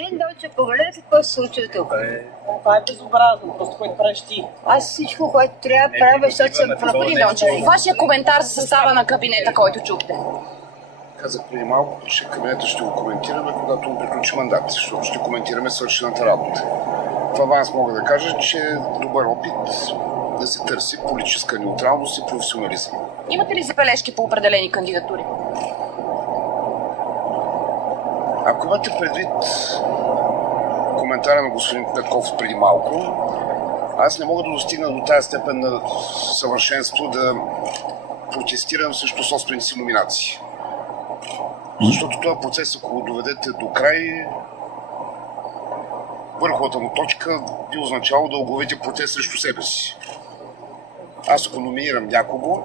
Господин Дойчев, погледнете какво се случва тук. Това е безобразно, просто което правиш ти. Аз всичко, което трябва да правя, защото съм Господин Дойчев, вашия коментар за състава на кабинета, който чухте. Казах преди малко, че кабинета ще го коментираме, когато му приключи мандат, защото ще коментираме свършената работа. Това аз мога да кажа, че е добър опит да се търси политическа неутралност и професионализъм. Имате ли забележки по определени кандидатури? Ако имате предвид коментара на господин Петков преди малко, аз не мога да достигна до тази степен на съвършенство да протестирам срещу собствените си номинации. Защото този процес, ако го доведете до край, върховата му точка би означало да оглавите процес срещу себе си. Аз ако номинирам някого,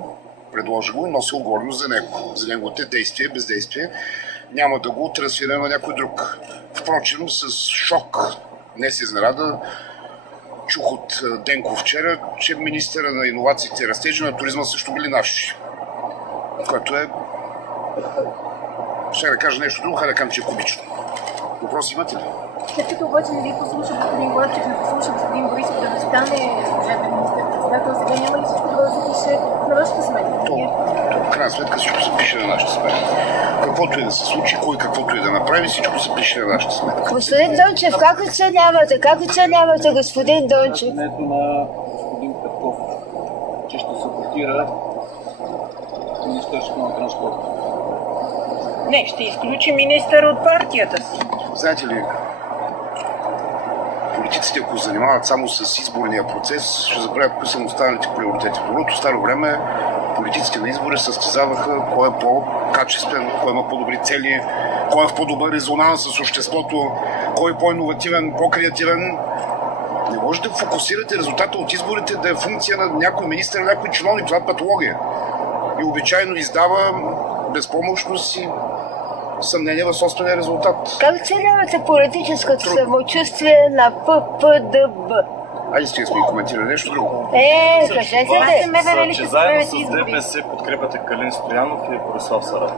предложа го, нося отговорност за него, за неговите действия, бездействия. Няма да го трансферирам на някой друг. Впрочем, с шок, днес изненада, чух от Денков вчера, че министъра на иновациите и растежа на туризма също били наши. Което е... Ще да кажа нещо друго, да кажа, че е комично. Въпрос имате ли? След като обаче не ви послуша господин Главчев, не послуша господин Борисов да стане служебен министър-председател, сега няма ли всичко това да се пише на вашата сметка? В крайна сметка всичко се пише на нашата сметка. Каквото и да се случи, кой каквото и да направи, всичко се пише на нашата сметка. Господин Дончев, как оценявате? Как оценявате, господин Дончев? Мнението на господин Петков, че ще саботира Министерството на транспорта. Не, ще изключи министър от партията си. Знаете ли, политиците, ако се занимават само с изборния процес, ще забравят кои са останалите приоритети. В другото старо време политиците на избори състезаваха кой е по-качествен, кой има по-добри цели, кой е в по-добър резонанс с обществото, кой е по-инновативен, по-креативен. Не можете да фокусирате резултата от изборите да е функция на някой министър, на някой чиновник. Това е патология. И обичайно издава безпомощност и съмнение в собствения резултат. Как оценявате политическото самочувствие на ППДБ? Айде стига сме и коментирали нещо друго. Кажете МВР ли Че ще заедно правят с избори? ДПС подкрепяте Калин Стоянов и Борислав Саратов.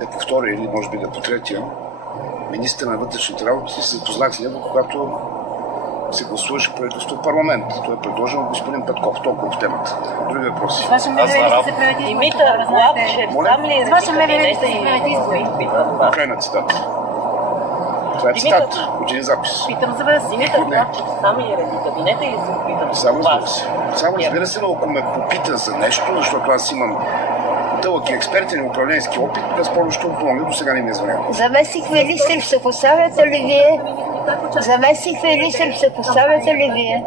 Да по втория или може би да по третия, министър на вътрешните работи се запознах с него, когато се гласуваше правителство в парламент. Той е предложен от господин Петков. Толкова в темата. Други въпроси. С ваше МВР ли ще се правят избори? Димитър Главчев, там ли е С ваше МВР ли ще се правят избори? Край на цитата. Това е цитат от един запис. Питам за вас. Димитър Главчев сам ли реди кабинета или се опитам? Само разбира се. Само разбира се, но ако ме попита за нещо, защото аз имам дълъг и експертен управленски опит, безспорно ще му помогна, до сега не ми е звънял. Заместник министър ще поставяте ли вие? Заместник министър ще поставяте ли вие?